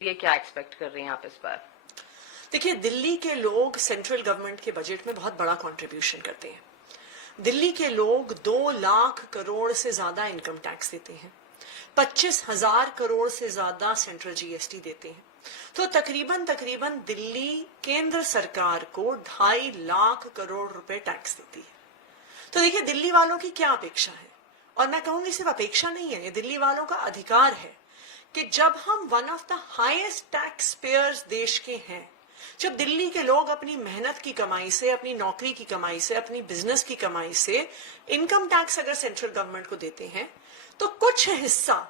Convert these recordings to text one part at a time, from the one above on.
ये क्या एक्सपेक्ट कर रही हैं आप इस बार? देखिए, दिल्ली के लोग सेंट्रल गवर्नमेंट के बजट में बहुत बड़ा कंट्रीब्यूशन करते हैं। दिल्ली के लोग 2 लाख करोड़ से ज्यादा इनकम टैक्स देते हैं, 25,000 करोड़ से ज्यादा सेंट्रल जीएसटी देते हैं। तो तकरीबन दिल्ली केंद्र सरकार को 2.5 लाख करोड़ रुपए टैक्स देती है। तो देखिए, दिल्ली वालों की क्या अपेक्षा है, और मैं कहूंगी सिर्फ अपेक्षा नहीं है, ये दिल्ली वालों का अधिकार है कि जब हम one of the highest tax payers देश के हैं, जब दिल्ली के लोग अपनी मेहनत की कमाई से, अपनी नौकरी की कमाई से, अपनी बिजनेस की कमाई से इनकम टैक्स अगर सेंट्रल गवर्नमेंट को देते हैं, तो कुछ हिस्सा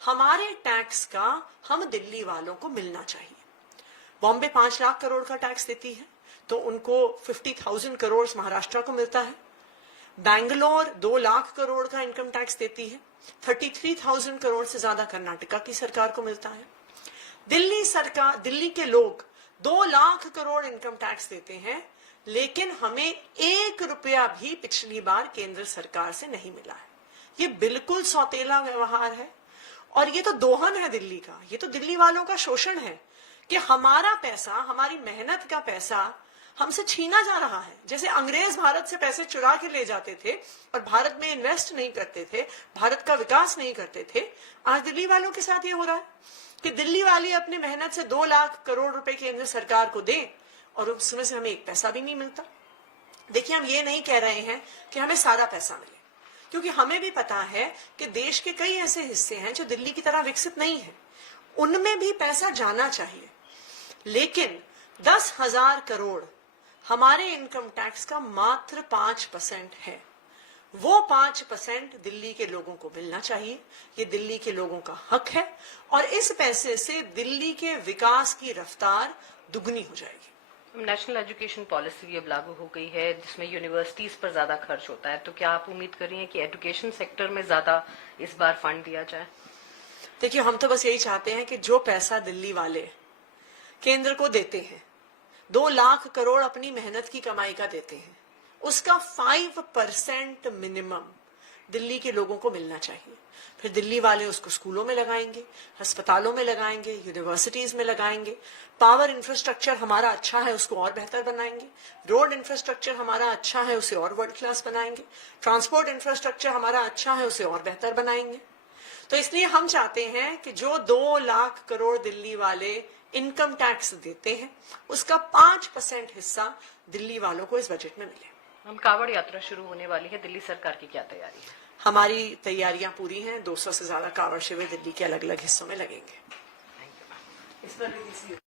हमारे टैक्स का हम दिल्ली वालों को मिलना चाहिए। बॉम्बे 5 लाख करोड़ का टैक्स देती है, तो उनको 50,000 करोड़ महाराष्ट्र को मिलता है। बैंगलोर 2 लाख करोड़ का इनकम टैक्स देती है, 33,000 करोड़ से ज्यादा कर्नाटका की सरकार को मिलता है। दिल्ली के लोग 2 लाख करोड़ इनकम टैक्स देते हैं, लेकिन हमें 1 रुपया भी पिछली बार केंद्र सरकार से नहीं मिला है। ये बिल्कुल सौतेला व्यवहार है, और ये तो दोहन है दिल्ली का। ये तो दिल्ली वालों का शोषण है कि हमारा पैसा, हमारी मेहनत का पैसा हमसे छीना जा रहा है। जैसे अंग्रेज भारत से पैसे चुरा के ले जाते थे और भारत में इन्वेस्ट नहीं करते थे, भारत का विकास नहीं करते थे, आज दिल्ली वालों के साथ ये हो रहा है कि दिल्ली वाले अपने मेहनत से 2 लाख करोड़ रुपए केंद्र सरकार को दें और उसमें से हमें 1 पैसा भी नहीं मिलता। देखिए, हम ये नहीं कह रहे हैं कि हमें सारा पैसा मिले, क्योंकि हमें भी पता है कि देश के कई ऐसे हिस्से हैं जो दिल्ली की तरह विकसित नहीं है, उनमें भी पैसा जाना चाहिए। लेकिन 10,000 करोड़ हमारे इनकम टैक्स का मात्र 5% है। वो 5% दिल्ली के लोगों को मिलना चाहिए। ये दिल्ली के लोगों का हक है, और इस पैसे से दिल्ली के विकास की रफ्तार दुगनी हो जाएगी। नेशनल एजुकेशन पॉलिसी अब लागू हो गई है, जिसमें यूनिवर्सिटीज पर ज्यादा खर्च होता है, तो क्या आप उम्मीद कर रही हैं कि एजुकेशन सेक्टर में ज्यादा इस बार फंड दिया जाए? देखिए, हम तो बस यही चाहते हैं कि जो पैसा दिल्ली वाले केंद्र को देते हैं, 2 लाख करोड़ अपनी मेहनत की कमाई का देते हैं, उसका 5% मिनिमम दिल्ली के लोगों को मिलना चाहिए। फिर दिल्ली वाले उसको स्कूलों में लगाएंगे, अस्पतालों में लगाएंगे, यूनिवर्सिटीज में लगाएंगे। पावर इंफ्रास्ट्रक्चर हमारा अच्छा है, उसको और बेहतर बनाएंगे। रोड इंफ्रास्ट्रक्चर हमारा अच्छा है, उसे और वर्ल्ड क्लास बनाएंगे। ट्रांसपोर्ट इंफ्रास्ट्रक्चर हमारा अच्छा है, उसे और बेहतर बनाएंगे। तो इसलिए हम चाहते हैं कि जो 2 लाख करोड़ दिल्ली वाले इनकम टैक्स देते हैं, उसका 5% हिस्सा दिल्ली वालों को इस बजट में मिले। हम कावड़ यात्रा शुरू होने वाली है, दिल्ली सरकार की क्या तैयारी है? हमारी तैयारियां पूरी हैं। 200 से ज्यादा कावड़ शिविर दिल्ली के अलग अलग हिस्सों में लगेंगे। Thank you ma'am.